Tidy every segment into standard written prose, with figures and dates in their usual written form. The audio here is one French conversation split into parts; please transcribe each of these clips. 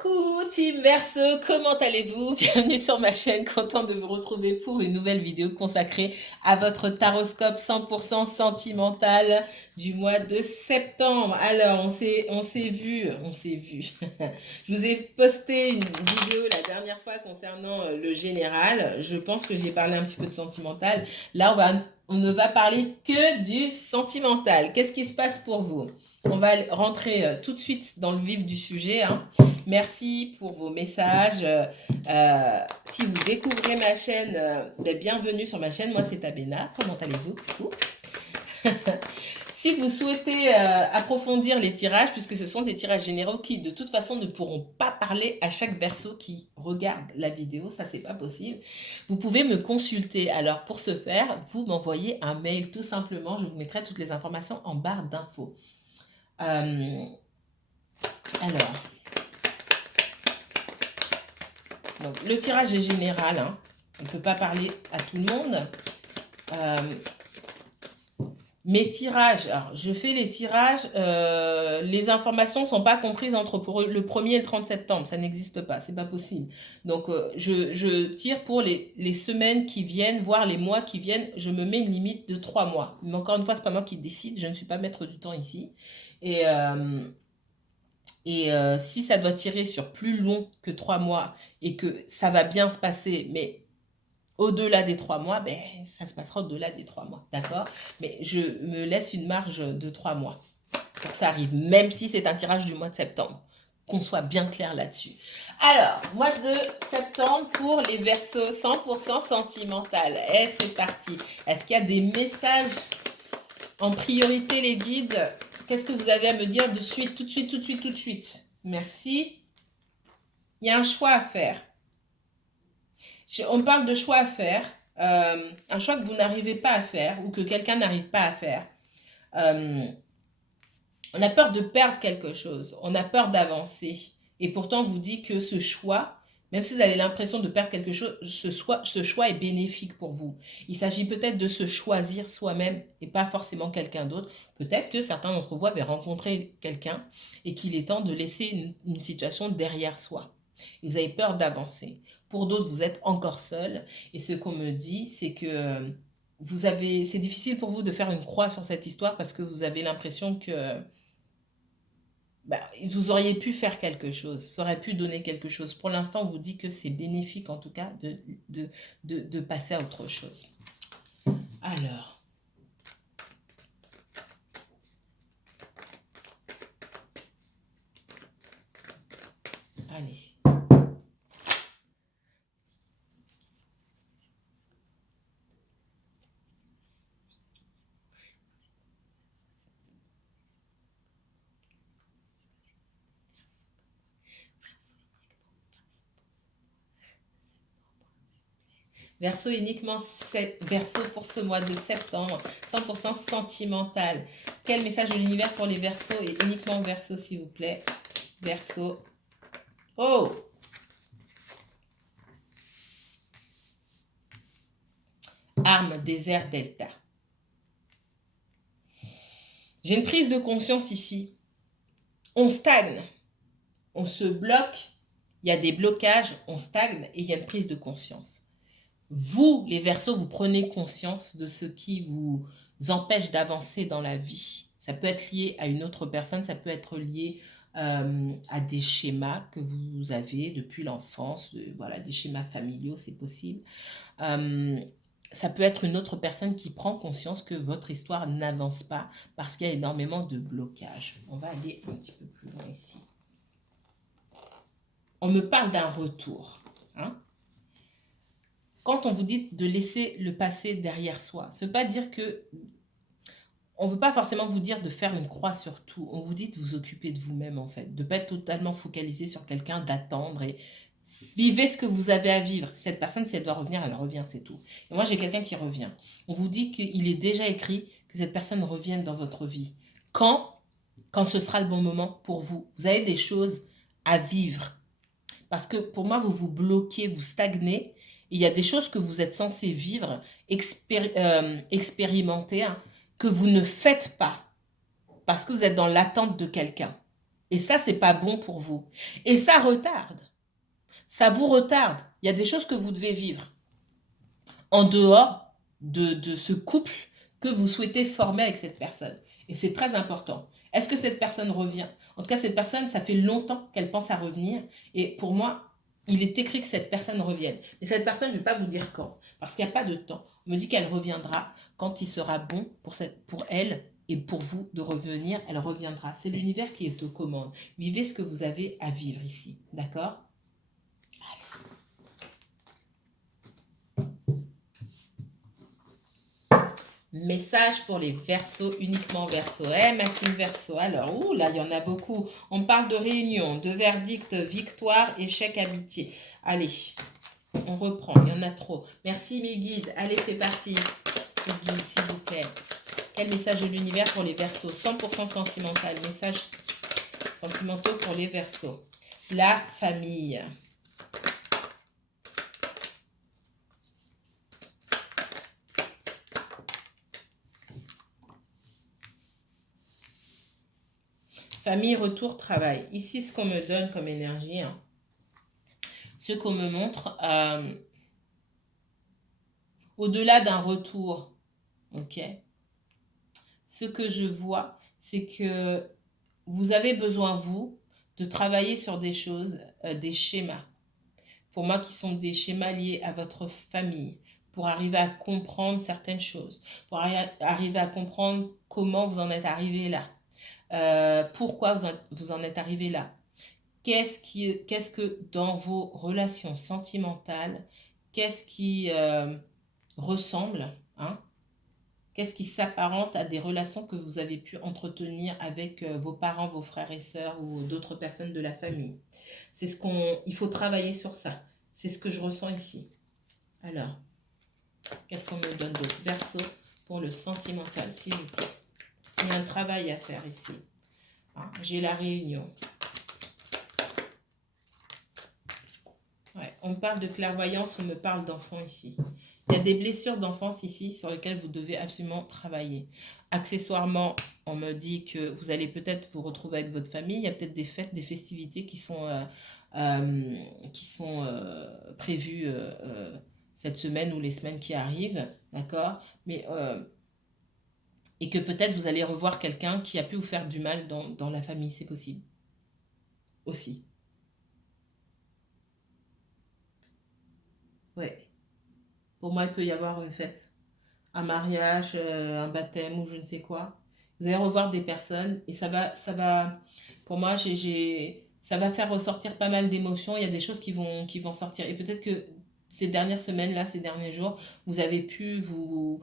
Coucou Team Verseau, comment allez-vous? Bienvenue sur ma chaîne, content de vous retrouver pour une nouvelle vidéo consacrée à votre taroscope 100% sentimental du mois de septembre. Alors, on s'est vu. Je vous ai posté une vidéo la dernière fois concernant le général. Je pense que j'ai parlé un petit peu de sentimental. Là, on ne va parler que du sentimental. Qu'est-ce qui se passe pour vous? On va rentrer tout de suite dans le vif du sujet, hein. Merci pour vos messages. Si vous découvrez ma chaîne, bienvenue sur ma chaîne. Moi, c'est Abena. Comment allez-vous? Si vous souhaitez approfondir les tirages, puisque ce sont des tirages généraux qui, de toute façon, ne pourront pas parler à chaque verso qui regarde la vidéo, ça, c'est pas possible. Vous pouvez me consulter. Alors, pour ce faire, vous m'envoyez un mail, tout simplement. Je vous mettrai toutes les informations en barre d'infos. Alors, donc, le tirage est général, hein. On ne peut pas parler à tout le monde. Mes tirages, alors je fais les tirages, les informations ne sont pas comprises entre le 1er et le 30 septembre, ça n'existe pas, c'est pas possible. Donc je tire pour les semaines qui viennent, voire les mois qui viennent, je me mets une limite de 3 mois. Mais encore une fois, ce n'est pas moi qui décide, je ne suis pas maître du temps ici. Et si ça doit tirer sur plus long que 3 mois et que ça va bien se passer, mais au-delà des 3 mois, ben, ça se passera au-delà des 3 mois, d'accord? Mais je me laisse une marge de 3 mois pour que ça arrive, même si c'est un tirage du mois de septembre, qu'on soit bien clair là-dessus. Alors, mois de septembre pour les versos 100% sentimental. Et c'est parti. Est-ce qu'il y a des messages en priorité, les guides? Qu'est-ce que vous avez à me dire de suite, tout de suite, tout de suite, tout de suite? Merci. Il y a un choix à faire. On parle de choix à faire, un choix que vous n'arrivez pas à faire ou que quelqu'un n'arrive pas à faire. On a peur de perdre quelque chose, on a peur d'avancer. Et pourtant, on vous dit que ce choix, même si vous avez l'impression de perdre quelque chose, ce choix est bénéfique pour vous. Il s'agit peut-être de se choisir soi-même et pas forcément quelqu'un d'autre. Peut-être que certains d'entre vous avaient rencontré quelqu'un et qu'il est temps de laisser une situation derrière soi. Et vous avez peur d'avancer. Pour d'autres, vous êtes encore seul. Et ce qu'on me dit, c'est que c'est difficile pour vous de faire une croix sur cette histoire parce que vous avez l'impression que vous auriez pu faire quelque chose, ça aurait pu donner quelque chose. Pour l'instant, on vous dit que c'est bénéfique, en tout cas, de passer à autre chose. Alors. Allez. Verseau uniquement Verseau pour ce mois de septembre, 100% sentimental. Quel message de l'univers pour les Verseaux et uniquement Verseau, s'il vous plaît? Verseau. Oh! Arme, désert, delta. J'ai une prise de conscience ici. On stagne, on se bloque, il y a des blocages, on stagne et il y a une prise de conscience. Vous, les Verseaux, vous prenez conscience de ce qui vous empêche d'avancer dans la vie. Ça peut être lié à une autre personne, ça peut être lié à des schémas que vous avez depuis l'enfance, voilà, des schémas familiaux, c'est possible. Ça peut être une autre personne qui prend conscience que votre histoire n'avance pas parce qu'il y a énormément de blocages. On va aller un petit peu plus loin ici. On me parle d'un retour, hein? Quand on vous dit de laisser le passé derrière soi, ça ne veut pas dire que... On ne veut pas forcément vous dire de faire une croix sur tout. On vous dit de vous occuper de vous-même, en fait. De ne pas être totalement focalisé sur quelqu'un, d'attendre et vivez ce que vous avez à vivre. Cette personne, si elle doit revenir, elle revient, c'est tout. Et moi, j'ai quelqu'un qui revient. On vous dit qu'il est déjà écrit que cette personne revienne dans votre vie. Quand ce sera le bon moment pour vous. Vous avez des choses à vivre. Parce que pour moi, vous vous bloquez, vous stagnez. Il y a des choses que vous êtes censé vivre, expérimenter, hein, que vous ne faites pas parce que vous êtes dans l'attente de quelqu'un. Et ça, c'est pas bon pour vous. Et ça retarde. Ça vous retarde. Il y a des choses que vous devez vivre en dehors de ce couple que vous souhaitez former avec cette personne. Et c'est très important. Est-ce que cette personne revient? En tout cas, cette personne, ça fait longtemps qu'elle pense à revenir. Et pour moi, il est écrit que cette personne revienne. Mais cette personne, je ne vais pas vous dire quand, parce qu'il n'y a pas de temps. On me dit qu'elle reviendra quand il sera bon pour elle et pour vous de revenir. Elle reviendra. C'est l'univers qui est aux commandes. Vivez ce que vous avez à vivre ici. D'accord? Message pour les Verseaux, uniquement Verseau. Ma team Verseau. Alors, ouh, là, il y en a beaucoup. On parle de réunion, de verdict, victoire, échec, amitié. Allez, on reprend. Il y en a trop. Merci mes guides. Allez, c'est parti. Les guides, s'il vous plaît. Quel message de l'univers pour les Verseaux? 100% sentimental. Message sentimentaux pour les Verseaux. La famille. Famille, retour, travail. Ici, ce qu'on me donne comme énergie, hein, ce qu'on me montre, au-delà d'un retour, ok, ce que je vois, c'est que vous avez besoin, vous, de travailler sur des choses, des schémas. Pour moi, qui sont des schémas liés à votre famille, pour arriver à comprendre certaines choses, pour arriver à comprendre comment vous en êtes arrivé là, pourquoi vous en êtes arrivé là. Qu'est-ce que dans vos relations sentimentales, qu'est-ce qui ressemble, hein? Qu'est-ce qui s'apparente à des relations que vous avez pu entretenir avec vos parents, vos frères et sœurs ou d'autres personnes de la famille? Il faut travailler sur ça. C'est ce que je ressens ici. Alors, qu'est-ce qu'on me donne d'autre? Verseau pour le sentimental, s'il vous plaît. Il y a un travail à faire ici. Hein, j'ai la réunion. Ouais, on me parle de clairvoyance, on me parle d'enfants ici. Il y a des blessures d'enfance ici sur lesquelles vous devez absolument travailler. Accessoirement, on me dit que vous allez peut-être vous retrouver avec votre famille. Il y a peut-être des fêtes, des festivités qui sont prévues cette semaine ou les semaines qui arrivent, d'accord? Mais et que peut-être vous allez revoir quelqu'un qui a pu vous faire du mal dans la famille, c'est possible aussi. Ouais. Pour moi, il peut y avoir une fête, un mariage, un baptême ou je ne sais quoi. Vous allez revoir des personnes et pour moi, ça va faire ressortir pas mal d'émotions. Il y a des choses qui vont sortir. Et peut-être que ces dernières semaines-là, ces derniers jours, vous avez pu vous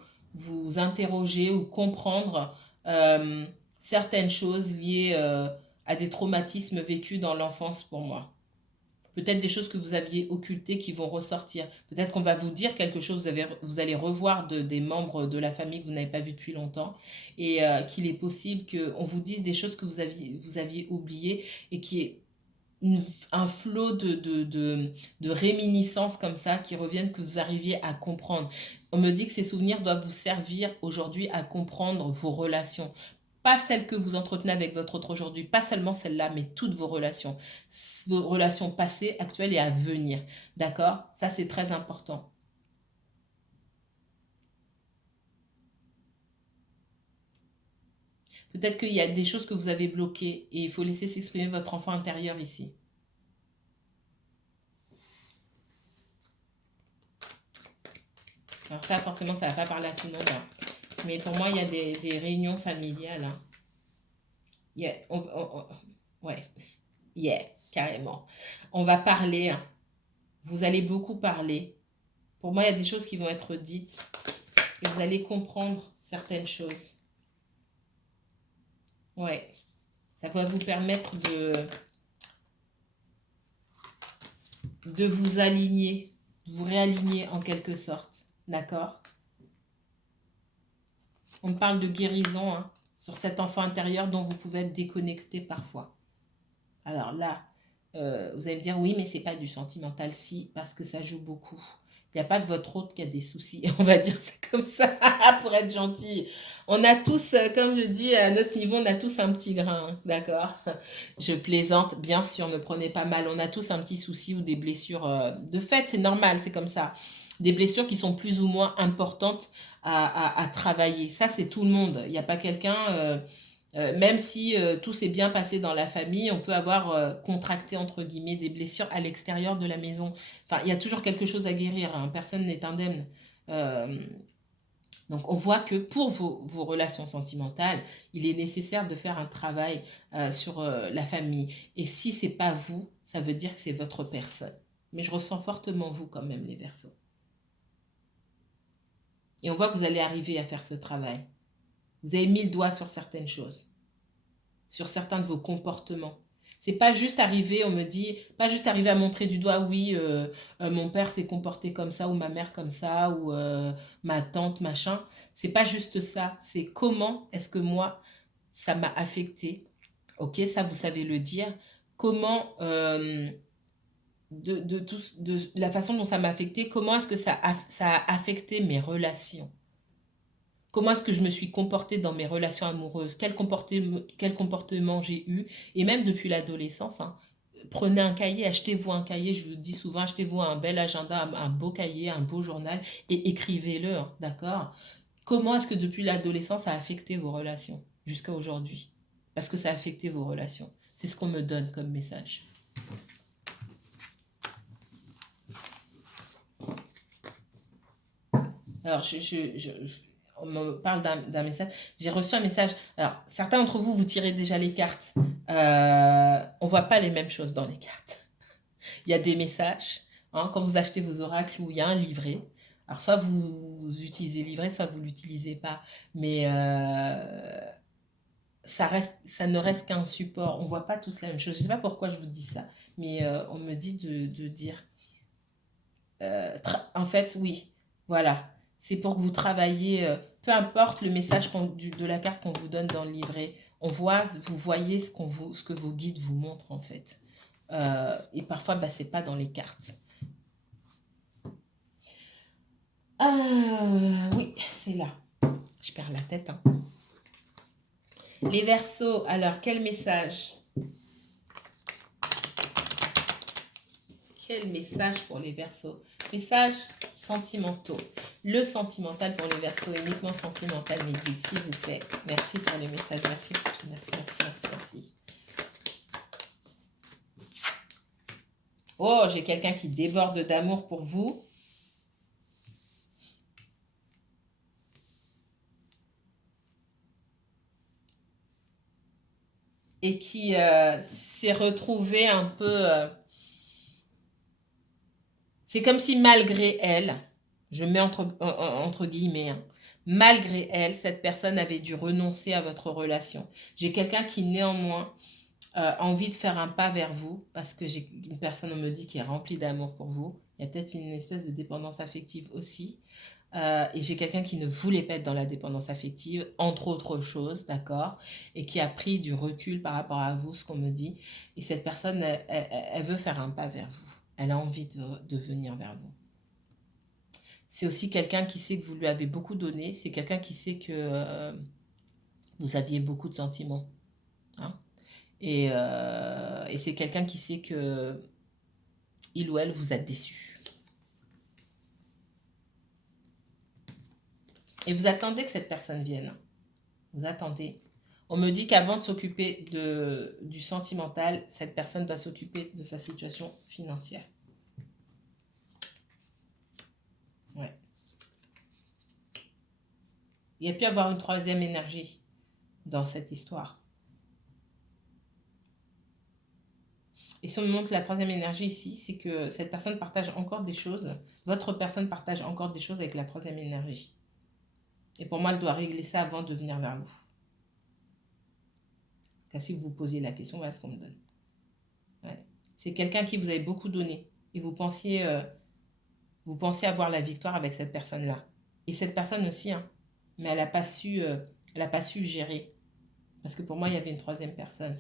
interroger ou comprendre euh, certaines choses liées à des traumatismes vécus dans l'enfance pour moi. Peut-être des choses que vous aviez occultées qui vont ressortir. Peut-être qu'on va vous dire quelque chose, vous allez revoir des membres de la famille que vous n'avez pas vu depuis longtemps et qu'il est possible qu'on vous dise des choses que vous aviez oubliées et qui est un flot de réminiscences comme ça qui reviennent, que vous arriviez à comprendre. On me dit que ces souvenirs doivent vous servir aujourd'hui à comprendre vos relations. Pas celles que vous entretenez avec votre autre aujourd'hui, pas seulement celles-là, mais toutes vos relations passées, actuelles et à venir. D'accord? Ça, c'est très important. Peut-être qu'il y a des choses que vous avez bloquées et il faut laisser s'exprimer votre enfant intérieur ici. Alors ça, forcément, ça ne va pas parler à tout le monde, hein. Mais pour moi, il y a des réunions familiales, hein. Yeah, ouais, yeah, carrément. On va parler, hein. Vous allez beaucoup parler. Pour moi, il y a des choses qui vont être dites et vous allez comprendre certaines choses. Ouais, ça va vous permettre de vous aligner, de vous réaligner en quelque sorte. D'accord? On parle de guérison, hein, sur cet enfant intérieur dont vous pouvez être déconnecté parfois. Alors là, vous allez me dire, oui, mais c'est pas du sentimental. Si, parce que ça joue beaucoup. Il n'y a pas que votre hôte qui a des soucis, on va dire ça comme ça, pour être gentil. On a tous, comme je dis, à notre niveau, on a tous un petit grain, hein, d'accord? Je plaisante, bien sûr, ne prenez pas mal. On a tous un petit souci ou des blessures. De fait, c'est normal, c'est comme ça. Des blessures qui sont plus ou moins importantes à travailler. Ça, c'est tout le monde. Il n'y a pas quelqu'un... même si tout s'est bien passé dans la famille, on peut avoir contracté, entre guillemets, des blessures à l'extérieur de la maison. Enfin, il y a toujours quelque chose à guérir, hein. Personne n'est indemne. Euh, donc, on voit que pour vos relations sentimentales, il est nécessaire de faire un travail sur la famille. Et si c'est pas vous, ça veut dire que c'est votre personne. Mais je ressens fortement vous quand même, les Verseaux. Et on voit que vous allez arriver à faire ce travail. Vous avez mis le doigt sur certaines choses, sur certains de vos comportements. C'est pas juste arriver, on me dit, pas juste arriver à montrer du doigt, oui, mon père s'est comporté comme ça, ou ma mère comme ça, ou ma tante, machin. C'est pas juste ça. C'est comment est-ce que moi, ça m'a affecté. Ok, ça, vous savez le dire. Comment, de la façon dont ça m'a affecté, comment est-ce que ça a affecté mes relations? Comment est-ce que je me suis comportée dans mes relations amoureuses? Quel comportement j'ai eu? Et même depuis l'adolescence, hein, prenez un cahier, achetez-vous un cahier, je vous dis souvent, achetez-vous un bel agenda, un beau cahier, un beau journal et écrivez-le, hein, d'accord? Comment est-ce que depuis l'adolescence, ça a affecté vos relations jusqu'à aujourd'hui? Parce que ça a affecté vos relations. C'est ce qu'on me donne comme message. Alors, on me parle d'un message. J'ai reçu un message. Alors, certains d'entre vous, vous tirez déjà les cartes. On ne voit pas les mêmes choses dans les cartes. Il y a des messages. Hein, quand vous achetez vos oracles où il y a un livret. Alors, soit vous utilisez le livret, soit vous ne l'utilisez pas. Mais ça ne reste qu'un support. On ne voit pas tous la même chose. Je ne sais pas pourquoi je vous dis ça. Mais on me dit de dire. En fait, oui. Voilà. C'est pour que vous travaillez, peu importe le message de la carte qu'on vous donne dans le livret. Vous voyez ce que vos guides vous montrent en fait. Et parfois, bah, c'est pas dans les cartes. Oui, c'est là. Je perds la tête. Hein. Les Verseaux, alors quel message? Quel message pour les Verseaux? Messages sentimentaux. Le sentimental pour les Verseaux, uniquement sentimental, mes guides, s'il vous plaît. Merci pour les messages. Merci pour tout. Merci, merci, merci, merci. Oh, j'ai quelqu'un qui déborde d'amour pour vous. Et qui s'est retrouvé un peu... c'est comme si malgré elle, je mets entre guillemets, hein, malgré elle, cette personne avait dû renoncer à votre relation. J'ai quelqu'un qui néanmoins a envie de faire un pas vers vous, parce que j'ai une personne, on me dit, qui est remplie d'amour pour vous. Il y a peut-être une espèce de dépendance affective aussi. Et j'ai quelqu'un qui ne voulait pas être dans la dépendance affective, entre autres choses, d'accord, et qui a pris du recul par rapport à vous, ce qu'on me dit. Et cette personne, elle veut faire un pas vers vous. Elle a envie de venir vers vous. C'est aussi quelqu'un qui sait que vous lui avez beaucoup donné. C'est quelqu'un qui sait que vous aviez beaucoup de sentiments. Hein. Et c'est quelqu'un qui sait que il ou elle vous a déçu. Et vous attendez que cette personne vienne. Vous attendez. On me dit qu'avant de s'occuper du sentimental, cette personne doit s'occuper de sa situation financière. Ouais. Il y a pu y avoir une troisième énergie dans cette histoire. Et si on me montre la troisième énergie ici, c'est que cette personne partage encore des choses. Votre personne partage encore des choses avec la troisième énergie. Et pour moi, elle doit régler ça avant de venir vers vous. Car si vous vous posez la question, voilà ce qu'on me donne. Ouais. C'est quelqu'un qui vous avez beaucoup donné. Et vous pensiez avoir la victoire avec cette personne-là. Et cette personne aussi, hein, mais elle n'a pas su gérer. Parce que pour moi, il y avait une troisième personne.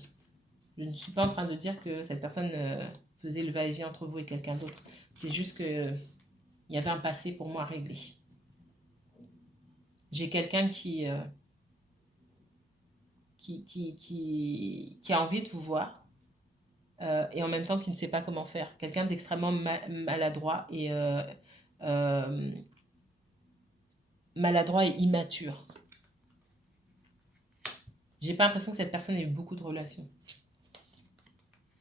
Je ne suis pas en train de dire que cette personne faisait le va-et-vient entre vous et quelqu'un d'autre. C'est juste que Il y avait un passé pour moi à régler. J'ai quelqu'un qui a envie de vous voir et en même temps qui ne sait pas comment faire. Quelqu'un d'extrêmement maladroit euh, maladroit et immature. J'ai pas l'impression que cette personne ait eu beaucoup de relations.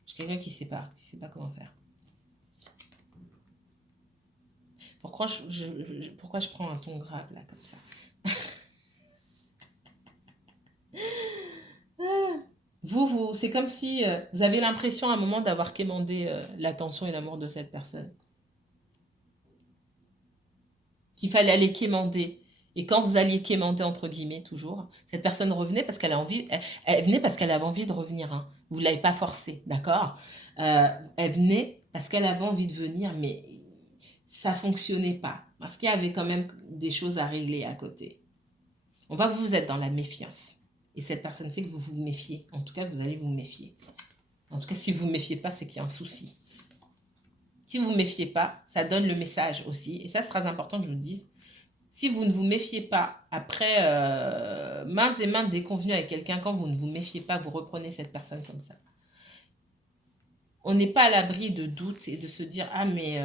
J'ai quelqu'un qui sait pas comment faire. Pourquoi pourquoi je prends un ton grave là comme ça? C'est comme si vous avez l'impression à un moment d'avoir quémandé l'attention et l'amour de cette personne. Qu'il fallait aller quémander. Et quand vous alliez quémander, entre guillemets, toujours, cette personne revenait parce qu'elle a envie, elle venait parce qu'elle avait envie de revenir. Hein. Vous ne l'avez pas forcée, d'accord Elle venait parce qu'elle avait envie de venir, mais ça ne fonctionnait pas. Parce qu'il y avait quand même des choses à régler à côté. On va vous êtes dans la méfiance. Et cette personne sait que vous vous méfiez. En tout cas, vous allez vous méfier. En tout cas, si vous ne vous méfiez pas, c'est qu'il y a un souci. Si vous ne vous méfiez pas, ça donne le message aussi. Et ça, c'est très important que je vous dise. Si vous ne vous méfiez pas, après maintes et maintes déconvenues avec quelqu'un, quand vous ne vous méfiez pas, vous reprenez cette personne comme ça. On n'est pas à l'abri de doutes et de se dire « Ah, mais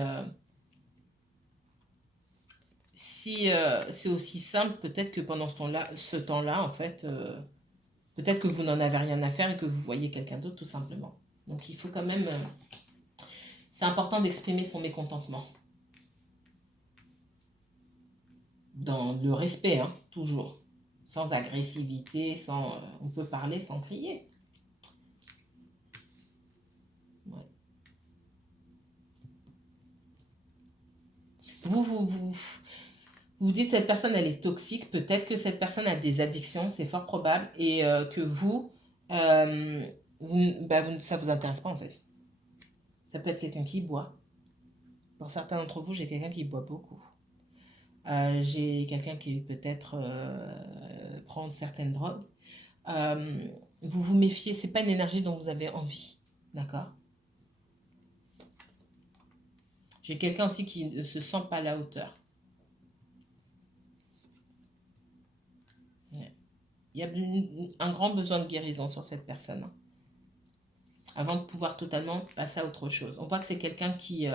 si c'est aussi simple, peut-être que pendant ce temps-là, en fait, peut-être que vous n'en avez rien à faire et que vous voyez quelqu'un d'autre, tout simplement. » Donc, il faut quand même... c'est important d'exprimer son mécontentement. Dans le respect, hein, toujours. Sans agressivité, on peut parler sans crier. Ouais. Vous dites cette personne elle est toxique, peut-être que cette personne a des addictions, c'est fort probable, et que ça vous intéresse pas en fait. Ça peut être quelqu'un qui boit. Pour certains d'entre vous, j'ai quelqu'un qui boit beaucoup. J'ai quelqu'un qui peut-être prendre certaines drogues. Vous vous méfiez, c'est pas une énergie dont vous avez envie, d'accord? J'ai quelqu'un aussi qui ne se sent pas à la hauteur. Il y a un grand besoin de guérison sur cette personne. Hein, avant de pouvoir totalement passer à autre chose. On voit que c'est quelqu'un qui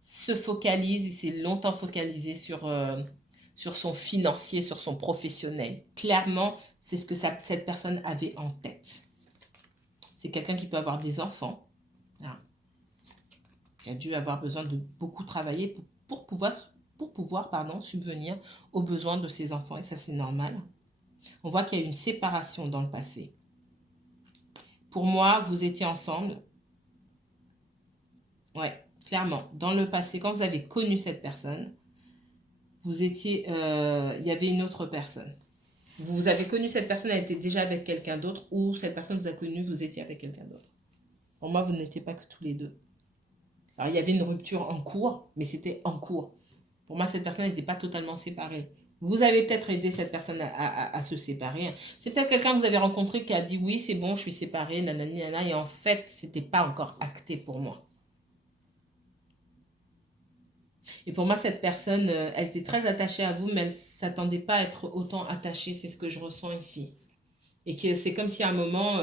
se focalise, il s'est longtemps focalisé sur son financier, sur son professionnel. Clairement, c'est ce que cette personne avait en tête. C'est quelqu'un qui peut avoir des enfants, hein, qui a dû avoir besoin de beaucoup travailler pour pouvoir subvenir aux besoins de ses enfants, et ça c'est normal. On voit qu'il y a eu une séparation dans le passé. Pour moi, vous étiez ensemble. Ouais, clairement. Dans le passé, quand vous avez connu cette personne, il y avait une autre personne. Vous avez connu cette personne, elle était déjà avec quelqu'un d'autre, ou cette personne vous a connu, vous étiez avec quelqu'un d'autre. Pour moi, vous n'étiez pas que tous les deux. Alors, il y avait une rupture en cours, mais c'était en cours. Pour moi, cette personne n'était pas totalement séparée. Vous avez peut-être aidé cette personne à se séparer. C'est peut-être quelqu'un que vous avez rencontré qui a dit oui, c'est bon, je suis séparée, nanani, nanana, et en fait, c'était pas encore acté pour moi. Et pour moi, cette personne, elle était très attachée à vous, mais elle ne s'attendait pas à être autant attachée. C'est ce que je ressens ici. Et que c'est comme si à un moment,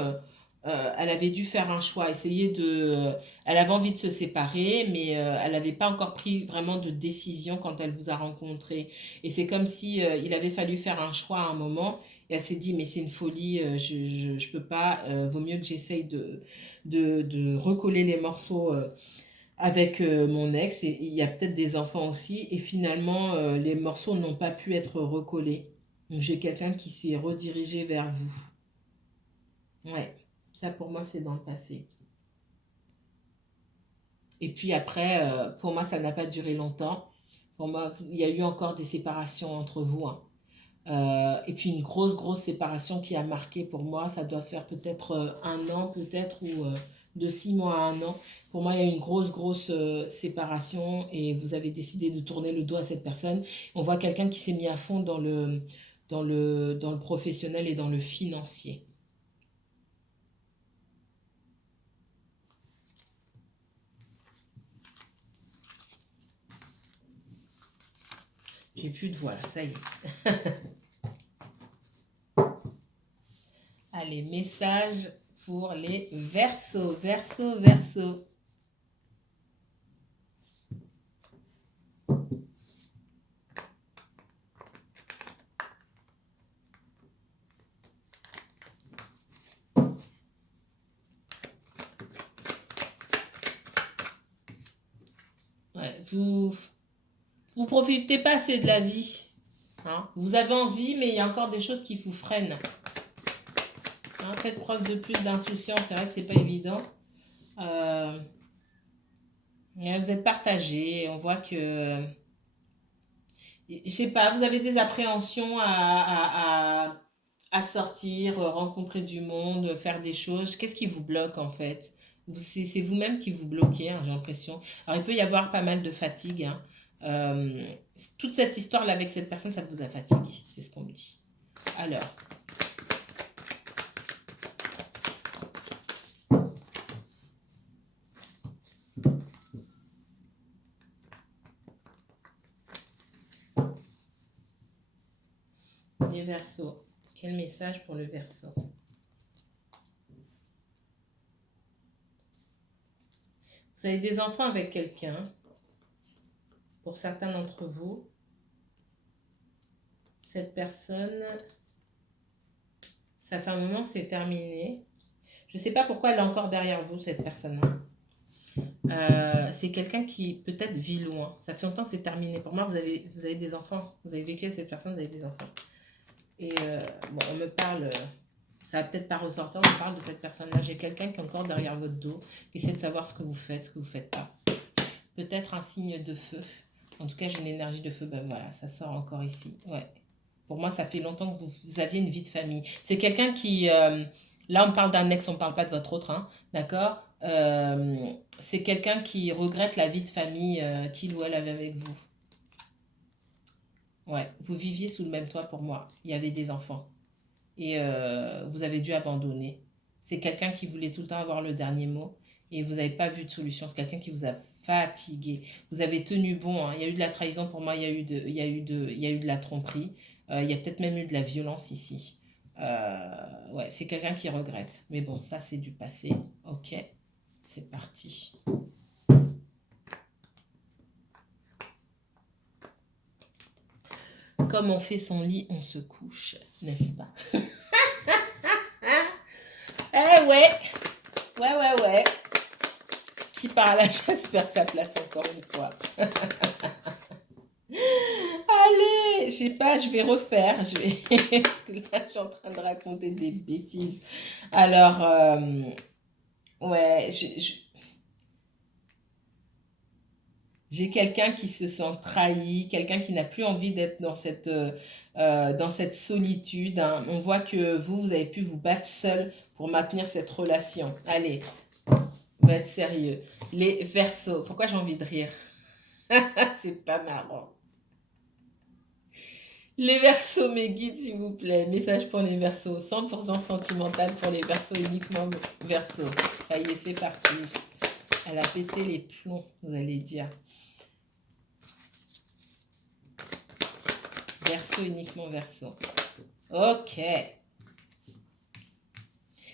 elle avait dû faire un choix, elle avait envie de se séparer, mais elle n'avait pas encore pris vraiment de décision quand elle vous a rencontré. Et c'est comme si il avait fallu faire un choix à un moment. Et elle s'est dit, mais c'est une folie, je peux pas, vaut mieux que j'essaye de recoller les morceaux. Avec mon ex, et il y a peut-être des enfants aussi, et finalement, les morceaux n'ont pas pu être recollés. Donc, j'ai quelqu'un qui s'est redirigé vers vous. Ouais, ça pour moi, c'est dans le passé. Et puis après, pour moi, ça n'a pas duré longtemps. Pour moi, il y a eu encore des séparations entre vous. Hein. Et puis une grosse, grosse séparation qui a marqué pour moi, ça doit faire peut-être un an, peut-être, ou de 6 mois à un an. Pour moi, il y a eu une grosse, grosse séparation et vous avez décidé de tourner le dos à cette personne. On voit quelqu'un qui s'est mis à fond dans le professionnel et dans le financier. J'ai plus de voix là, ça y est. Allez, message pour les Verseaux, Verseaux, Verseaux. Ouais, vous profitez pas assez de la vie. Hein. Vous avez envie, mais il y a encore des choses qui vous freinent. Hein, faites preuve de plus d'insouciance, c'est vrai que c'est pas évident. Vous êtes partagé, on voit que, je sais pas, vous avez des appréhensions à sortir, rencontrer du monde, faire des choses. Qu'est-ce qui vous bloque en fait? C'est vous-même qui vous bloquez, hein, j'ai l'impression. Alors il peut y avoir pas mal de fatigue. Hein. Euh, Toute cette histoire-là avec cette personne, ça vous a fatigué, c'est ce qu'on me dit. Alors, les Verseaux. Quel message pour le Verseau? Vous avez des enfants avec quelqu'un. Pour certains d'entre vous, cette personne, ça fait un moment que c'est terminé. Je ne sais pas pourquoi elle est encore derrière vous, cette personne-là. C'est quelqu'un qui peut-être vit loin. Ça fait longtemps que c'est terminé. Pour moi, vous avez des enfants. Vous avez vécu avec cette personne, vous avez des enfants. Et bon, on me parle, ça va peut-être pas ressortir, on me parle de cette personne-là. J'ai quelqu'un qui est encore derrière votre dos, qui essaie de savoir ce que vous faites, ce que vous ne faites pas. Peut-être un signe de feu. En tout cas, j'ai une énergie de feu. Ben voilà, ça sort encore ici. Ouais. Pour moi, ça fait longtemps que vous aviez une vie de famille. C'est quelqu'un qui... là, on parle d'un ex, on ne parle pas de votre autre. Hein, d'accord. C'est quelqu'un qui regrette la vie de famille qu'il ou elle avait avec vous. Ouais, vous viviez sous le même toit pour moi. Il y avait des enfants. Et vous avez dû abandonner. C'est quelqu'un qui voulait tout le temps avoir le dernier mot. Et vous n'avez pas vu de solution. C'est quelqu'un qui vous a fatigué. Vous avez tenu bon. Hein. Il y a eu de la trahison pour moi. Il y a eu de la tromperie. Il y a peut-être même eu de la violence ici. Ouais, c'est quelqu'un qui regrette. Mais bon, ça, c'est du passé. Ok, c'est parti. Comme on fait son lit, on se couche, n'est-ce pas? Eh ouais, ouais. Qui part à la chasse perd sa place encore une fois. Allez, je sais pas, je vais refaire. Parce que là, je suis en train de raconter des bêtises. Alors, ouais, j'ai quelqu'un qui se sent trahi, quelqu'un qui n'a plus envie d'être dans cette solitude. Hein. On voit que vous avez pu vous battre seul pour maintenir cette relation. Allez, on va être sérieux. Les Verseaux, pourquoi j'ai envie de rire? C'est pas marrant. Les Verseaux, mes guides, s'il vous plaît. Message pour les Verseaux. 100% sentimental pour les Verseaux, uniquement Verseaux. Ça y est, c'est parti. Elle a pété les plombs, vous allez dire. Verseau, uniquement Verseau. Ok.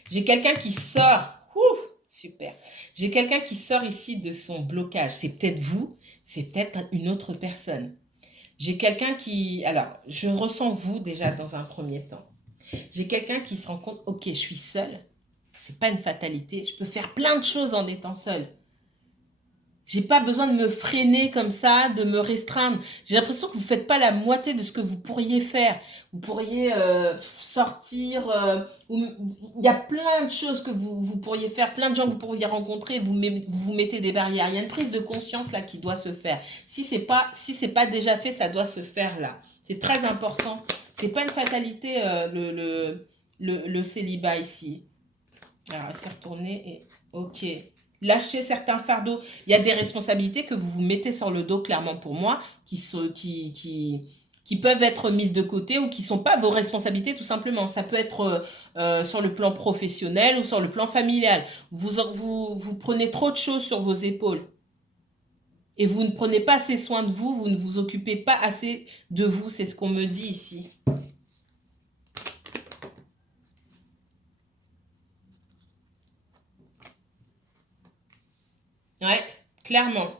J'ai quelqu'un qui sort. Ouf, super. J'ai quelqu'un qui sort ici de son blocage. C'est peut-être vous, c'est peut-être une autre personne. J'ai quelqu'un qui... Alors, je ressens vous déjà dans un premier temps. J'ai quelqu'un qui se rend compte, ok, je suis seule. C'est pas une fatalité. Je peux faire plein de choses en étant seule. J'ai pas besoin de me freiner comme ça, de me restreindre. J'ai l'impression que vous faites pas la moitié de ce que vous pourriez faire. Vous pourriez sortir. Il y a plein de choses que vous pourriez faire, plein de gens que vous pourriez rencontrer. Vous mettez des barrières. Il y a une prise de conscience là qui doit se faire. Si c'est pas déjà fait, ça doit se faire là. C'est très important. C'est pas une fatalité le célibat ici. Alors, elle s'est retournée et ok. Lâchez certains fardeaux. Il y a des responsabilités que vous vous mettez sur le dos, clairement pour moi, qui peuvent être mises de côté ou qui ne sont pas vos responsabilités tout simplement. Ça peut être sur le plan professionnel ou sur le plan familial. Vous prenez trop de choses sur vos épaules. Et vous ne prenez pas assez soin de vous, vous ne vous occupez pas assez de vous, c'est ce qu'on me dit ici. Ouais, clairement,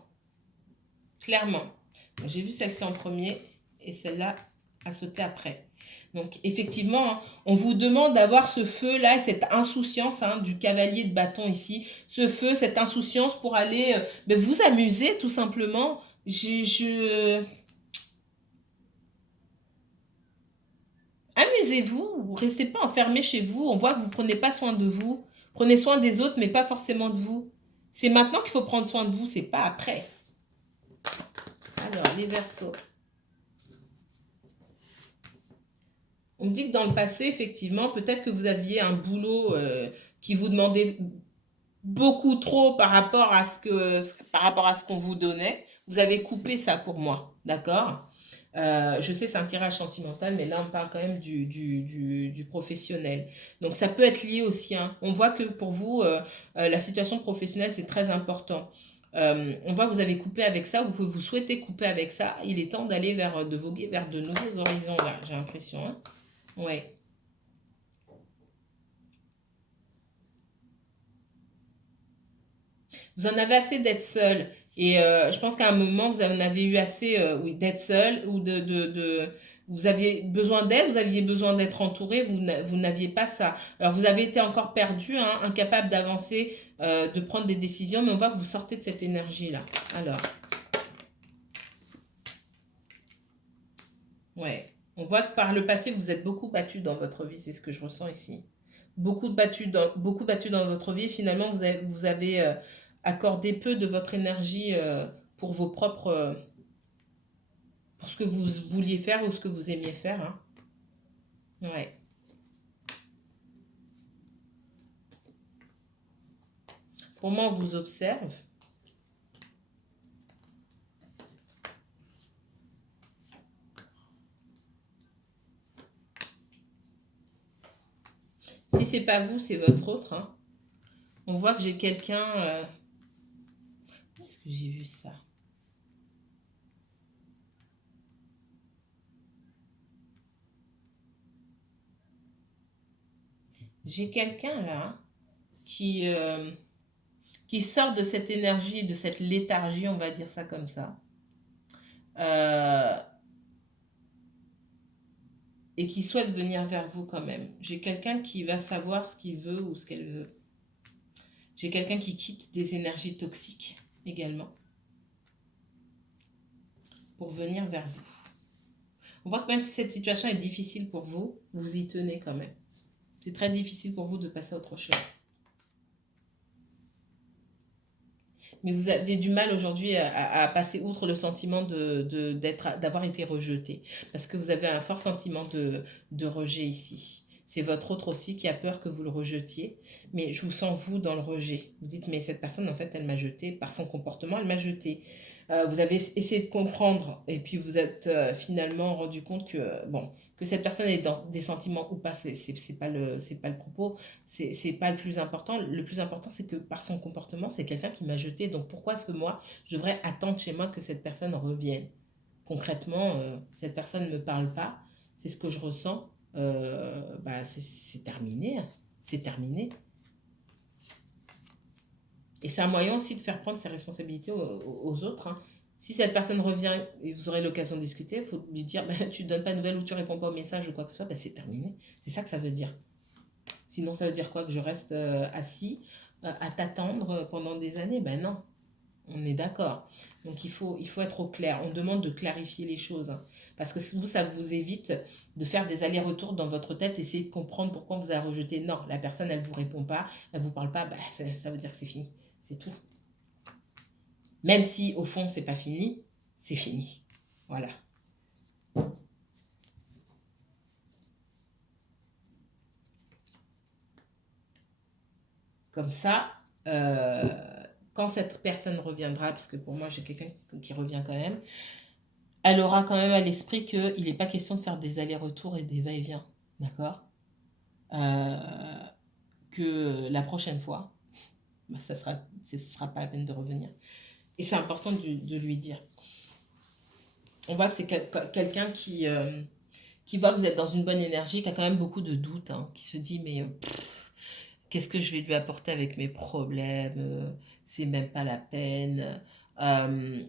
clairement. J'ai vu celle-ci en premier et celle-là a sauté après. Donc effectivement, hein, on vous demande d'avoir ce feu-là, cette insouciance hein, du cavalier de bâton ici, ce feu, cette insouciance pour aller vous amuser tout simplement. Amusez-vous, restez pas enfermés chez vous. On voit que vous ne prenez pas soin de vous. Prenez soin des autres, mais pas forcément de vous. C'est maintenant qu'il faut prendre soin de vous, c'est pas après. Alors, les Verseaux. On me dit que dans le passé, effectivement, peut-être que vous aviez un boulot qui vous demandait beaucoup trop par rapport à ce qu'on vous donnait. Vous avez coupé ça pour moi, d'accord? Je sais, c'est un tirage sentimental, mais là, on parle quand même du professionnel. Donc, ça peut être lié aussi. Hein. On voit que pour vous, la situation professionnelle, c'est très important. On voit que vous avez coupé avec ça ou que vous souhaitez couper avec ça. Il est temps d'aller de voguer vers de nouveaux horizons, là, j'ai l'impression. Hein. Ouais. Vous en avez assez d'être seul. Et je pense qu'à un moment, vous en avez eu assez oui, d'être seul ou vous aviez besoin d'aide, vous aviez besoin d'être entouré, vous n'aviez pas ça. Alors vous avez été encore perdu, hein, incapable d'avancer, de prendre des décisions, mais on voit que vous sortez de cette énergie-là. Alors, ouais. On voit que par le passé, vous êtes beaucoup battu dans votre vie, c'est ce que je ressens ici. Beaucoup battu dans votre vie. Finalement, vous avez accordé peu de votre énergie pour vos propres, pour ce que vous vouliez faire ou ce que vous aimiez faire. Hein. Ouais. Pour moi, on vous observe. Si c'est pas vous, c'est votre autre. Hein. On voit que j'ai quelqu'un. Où est-ce que j'ai vu ça? J'ai quelqu'un là qui, euh, qui sort de cette énergie, de cette léthargie, on va dire ça comme ça. Euh, et qui souhaite venir vers vous quand même. J'ai quelqu'un qui va savoir ce qu'il veut ou ce qu'elle veut. J'ai quelqu'un qui quitte des énergies toxiques également pour venir vers vous. On voit que même si cette situation est difficile pour vous, vous y tenez quand même. C'est très difficile pour vous de passer à autre chose. Mais vous avez du mal aujourd'hui à passer outre le sentiment d'avoir été rejeté. Parce que vous avez un fort sentiment de rejet ici. C'est votre autre aussi qui a peur que vous le rejetiez. Mais je vous sens, vous, dans le rejet. Vous dites, mais cette personne, en fait, elle m'a jeté. Par son comportement, elle m'a jeté. Vous avez essayé de comprendre. Et puis, vous êtes finalement rendu compte que, bon, que cette personne est dans des sentiments ou pas, c'est pas le propos. C'est pas le plus important. Le plus important, c'est que par son comportement, c'est quelqu'un qui m'a jeté. Donc pourquoi est-ce que moi, je devrais attendre chez moi que cette personne revienne? Concrètement, cette personne ne me parle pas. C'est ce que je ressens. C'est terminé. Hein. C'est terminé. Et c'est un moyen aussi de faire prendre ses responsabilités aux autres. Hein. Si cette personne revient et vous aurez l'occasion de discuter, il faut lui dire tu ne donnes pas de nouvelles ou tu ne réponds pas au message ou quoi que ce soit, c'est terminé. C'est ça que ça veut dire. Sinon, ça veut dire quoi? Que je reste assis à t'attendre pendant des années? Ben non, on est d'accord. Donc il faut être au clair. On demande de clarifier les choses. Hein, parce que vous, ça vous évite de faire des allers-retours dans votre tête, essayer de comprendre pourquoi on vous a rejeté. Non, la personne, elle ne vous répond pas, elle ne vous parle pas, ça veut dire que c'est fini. C'est tout. Même si au fond, c'est pas fini, c'est fini. Voilà. Comme ça, quand cette personne reviendra, parce que pour moi, j'ai quelqu'un qui revient quand même, elle aura quand même à l'esprit qu'il n'est pas question de faire des allers-retours et des va-et-vient. D'accord. Euh, que la prochaine fois, ce ne sera pas la peine de revenir. Et c'est important de lui dire. On voit que c'est quelqu'un qui voit que vous êtes dans une bonne énergie, qui a quand même beaucoup de doutes, hein, qui se dit, mais qu'est-ce que je vais lui apporter avec mes problèmes? C'est même pas la peine. Euh,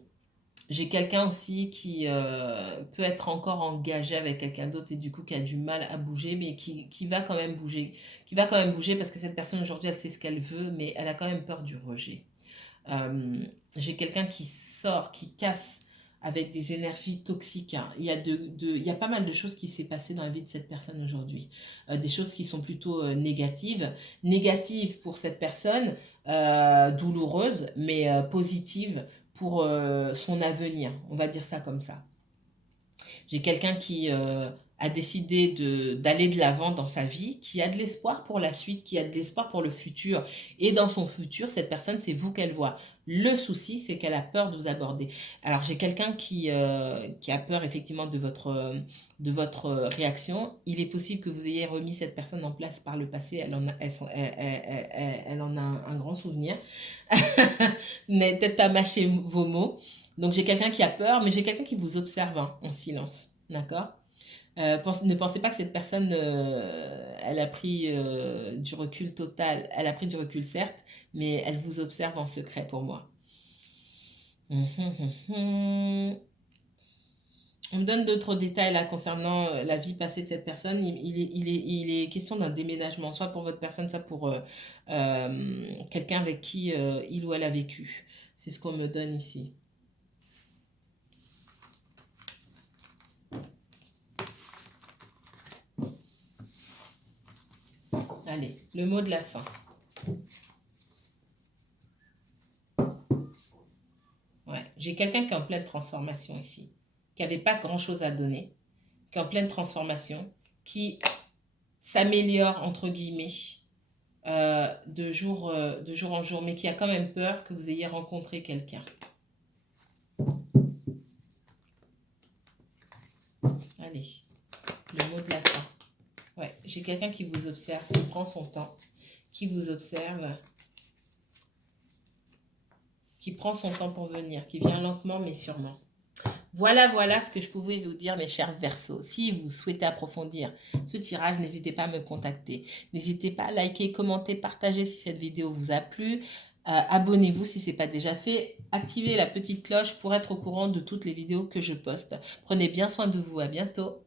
j'ai quelqu'un aussi qui peut être encore engagé avec quelqu'un d'autre et du coup qui a du mal à bouger, mais qui va quand même bouger. Qui va quand même bouger parce que cette personne aujourd'hui, elle sait ce qu'elle veut, mais elle a quand même peur du rejet. Euh, j'ai quelqu'un qui sort, qui casse avec des énergies toxiques, hein. Il y a pas mal de choses qui s'est passé dans la vie de cette personne aujourd'hui. Des choses qui sont plutôt négatives. Négatives pour cette personne, douloureuses, mais positives pour son avenir. On va dire ça comme ça. J'ai quelqu'un qui a décidé d'aller de l'avant dans sa vie, qui a de l'espoir pour la suite, qui a de l'espoir pour le futur. Et dans son futur, cette personne, c'est vous qu'elle voit. Le souci, c'est qu'elle a peur de vous aborder. Alors, j'ai quelqu'un qui a peur effectivement de votre réaction. Il est possible que vous ayez remis cette personne en place par le passé. Elle en a un grand souvenir. N'avez peut-être pas mâché vos mots. Donc j'ai quelqu'un qui a peur, mais j'ai quelqu'un qui vous observe, hein, en silence. D'accord? Ne pensez pas que cette personne, elle a pris du recul total. Elle a pris du recul, certes, mais elle vous observe en secret pour moi. On me donne d'autres détails là concernant la vie passée de cette personne. Il est question d'un déménagement, soit pour votre personne, soit pour quelqu'un avec qui il ou elle a vécu. C'est ce qu'on me donne ici. Allez, le mot de la fin. Ouais. J'ai quelqu'un qui est en pleine transformation ici, qui n'avait pas grand-chose à donner, qui est en pleine transformation, qui s'améliore, entre guillemets, de jour en jour, mais qui a quand même peur que vous ayez rencontré quelqu'un. Allez, le mot de la fin. Ouais, j'ai quelqu'un qui vous observe, qui prend son temps, qui vous observe, qui prend son temps pour venir, qui vient lentement mais sûrement. Voilà ce que je pouvais vous dire, mes chers Verseaux. Si vous souhaitez approfondir ce tirage, n'hésitez pas à me contacter. N'hésitez pas à liker, commenter, partager si cette vidéo vous a plu. Abonnez-vous si ce n'est pas déjà fait. Activez la petite cloche pour être au courant de toutes les vidéos que je poste. Prenez bien soin de vous. À bientôt.